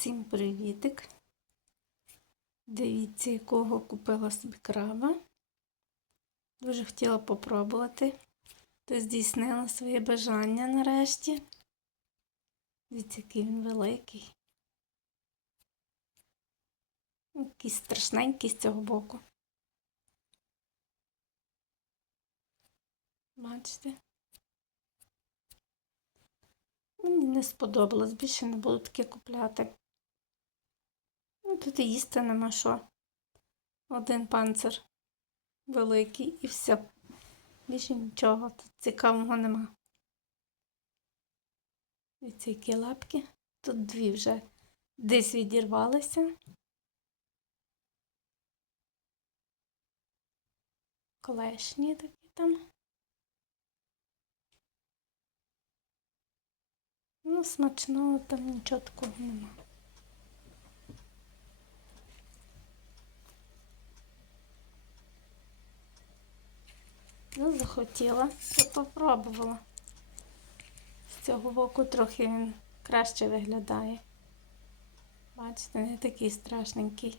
Всім привітик! Дивіться, якого купила собі краба. Дуже хотіла попробувати. То здійснила своє бажання нарешті. Дивіться, який він великий. Якийсь страшненький з цього боку. Бачите? Мені не сподобалось, більше не буду таке купляти. Ну, тут і їсти нема що. Один панцир великий і все. Більше нічого тут цікавого нема. Дивіться, які лапки. Тут дві вже десь відірвалися. Клешні такі там. Ну, смачного там нічого такого нема. Ну, захотіла, то попробувала. З цього боку трохи він краще виглядає. Бачите, не такий страшненький.